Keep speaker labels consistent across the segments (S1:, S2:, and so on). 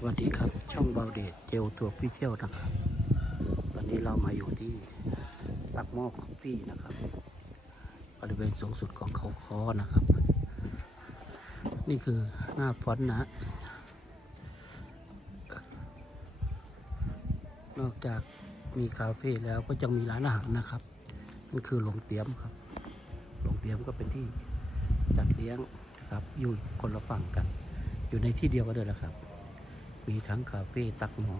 S1: สวัสดีครับ ช่องเบาเดชเจลตัวพิเชียลนะครับตอนนี้เรามาอยู่ที่ปักหม้อคอฟฟี่นะครับ บริเวณสูงสุดของเขาคอนะครับ นี่คือหน้าฟอนต์นะ นอกจากมีคาเฟ่แล้วก็จะมีร้านอาหารนะครับนั่นคือโรงเตรียมครับโรงเตรียมก็เป็นที่จัดเลี้ยงนะครับอยู่คนละฝั่งกัน อยู่ในที่เดียวกันด้วยนะครับ มีทั้งคาเฟ่ตักหมอ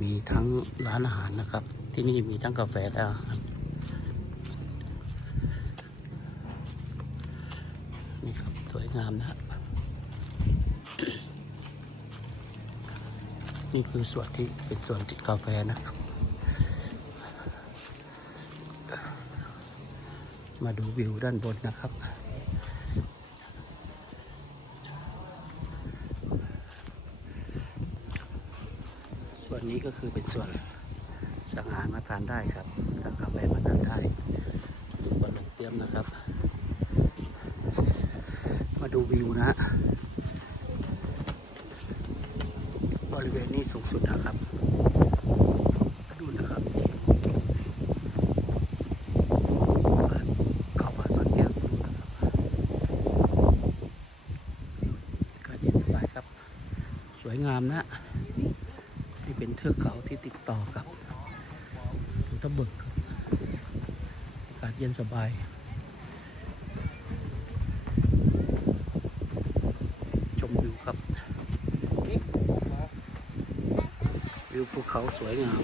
S1: มีทั้งร้านอาหารนะครับ ที่นี่มีทั้งกาแฟและอาหารนี่ครับ สวยงามนะฮะนี่คือส่วนที่เป็นส่วนติดกาแฟนะครับ มาดูวิวด้านบนนะครับ ส่ วนนี้ก็คือเป็นส่วนสังหารมาทานได้ครับสั่งกาแฟมาทานได้ดูบนลงเตรียมนะครับ มาดูวิวนะ บริเวณนี้สูงสุดนะครับดูนะครับเข้ามาสวนแก้วนะครับอากายสบายครับสวยงามนะ เป็นเทือกเขาที่ติดต่อกับภูทะเบิกอากาศเย็นสบายชมวิวครับวิวภูเขาสวยงาม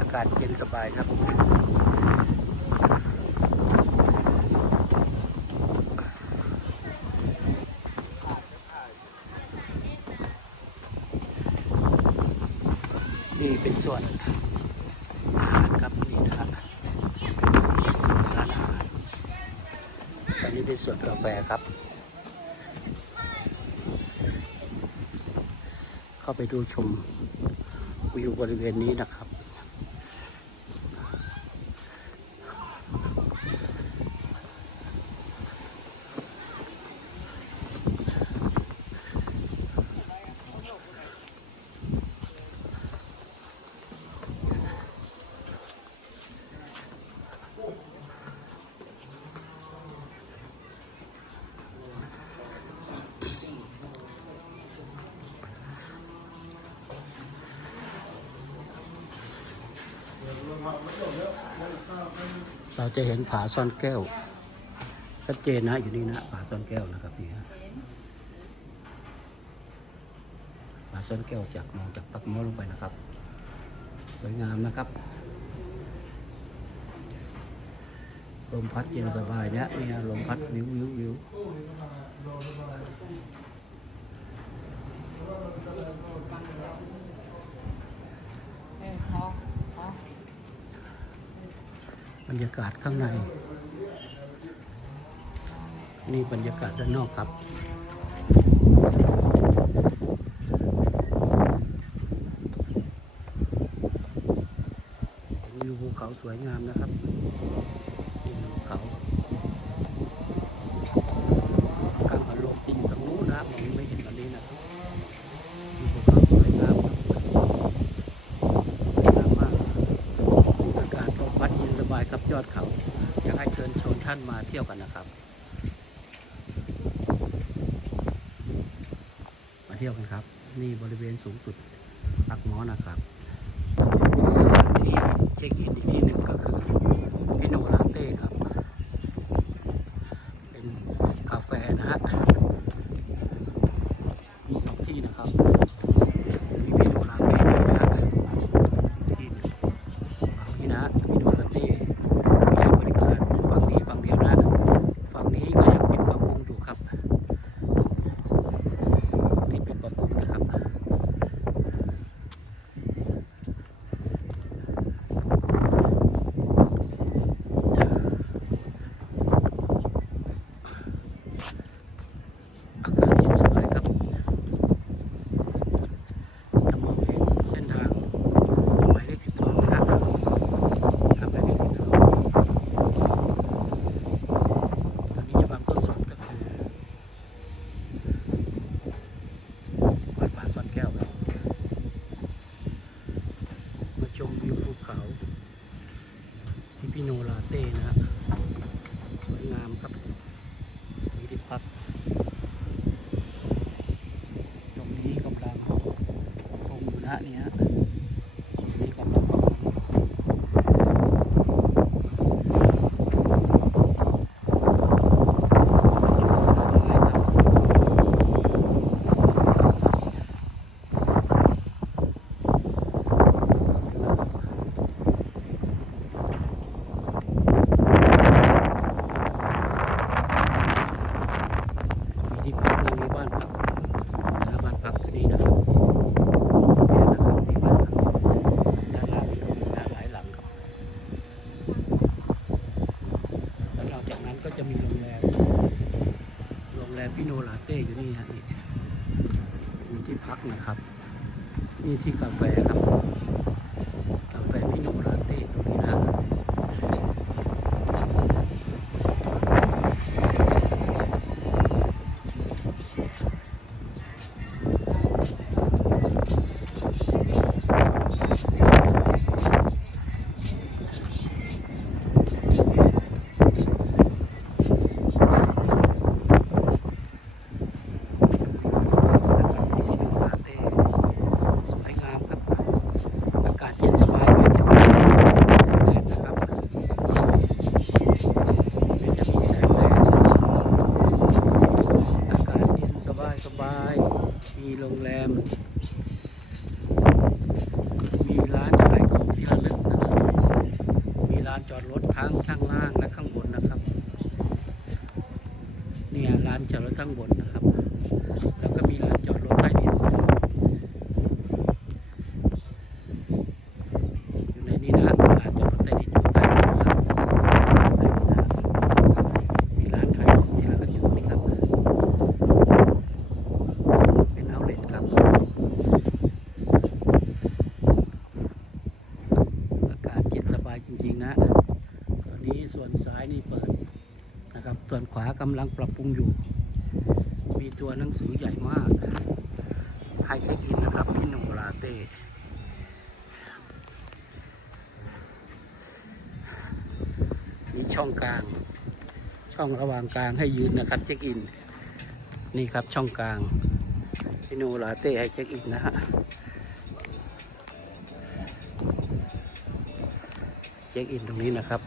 S1: อากาศเย็นสบายครับ นี่เป็นส่วนอาหารครับนี่นะครับส่วนร้านอาหารอันนี้เป็นส่วนกาแฟครับ เข้าไปดูชมวิวบริเวณนี้นะครับ เราจะเห็นผาซ่อนแก้ว ชัดเจนนะอยู่นี่นะผาซ่อนแก้วนะครับนี่ฮะผาซ่อนแก้วจากมองจากปักม้อลงไปนะครับ สวยงามนะครับลมพัดเย็นสบายเนี่ยนี่ฮะลมพัดวิววิววิว รรยากาศข้างใน นี่บรรยากาศด้านนอกครับ วิวภูเขาสวยงามนะครับวิวภูเขากลางพันลมที่อยู่ทางนู้นนะมองไม่เห็นตอนนี้นะครับมีภูเขาสวยงามครับสวยงามมากอากาศลมพัดเย็นสบา ยอดเขาอยากให้เชิญชวนท่านมาเที่ยวกันนะครับ มาเที่ยวกันครับ นี่บริเวณสูงสุดปักหมอนะครับสถานที่เช็คอินอีกที่หนึ่งก็คือพิโนลาเต้ครับ เป็นกาแฟนะฮะมีสองที่นะครับมีพิโนลาเต้นะฮะที่หนึ่งฝั่งนี้นะ พิโนลาเต้อยู่นี่ฮะนี่ที่พักนะครับ นี่ที่กาแฟครับ บาย มีโรงแรมร้านขายของที่ระลึกนะครับ มีร้านจอดรถทั้งข้างล่างและข้างบนนะครับ เนี่ยร้านจอดรถข้างบนนะครับ แล้วก็มีร้านจอดรถใต้ดิน อยู่ในนี้นะร้านจอดรถใต้ดินอยู่ใต้ดินนะครับใต้ดินนะมีร้านขายของที่ร้านก็อยู่ตรงนี้ครับ เป็นเอาเลทครับ อากาศเย็นสบายจริงๆนะ ตอนนี้ส่วนซ้ายนี่เปิดนะครับ ส่วนขวา กำลังปรับปรุงอยู่ มีตัวหนังสือใหญ่มากให้เช็คอินนะครับพี่หนูลาเต้มีช่องกลาง ช่องระหว่างกลางให้ยืนนะครับเช็คอิน นี่ครับช่องกลางพี่นูลาเต้ให้เช็คอินนะฮะเช็คอินตรงนี้นะครับ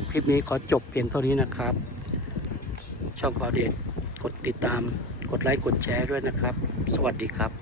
S1: รับคลิปนี้ขอจบเพียงเท่านี้นะครับ ช่องบาวเดชกดติดตาม กดไลค์ กดแชร์ด้วยนะครับ สวัสดีครับ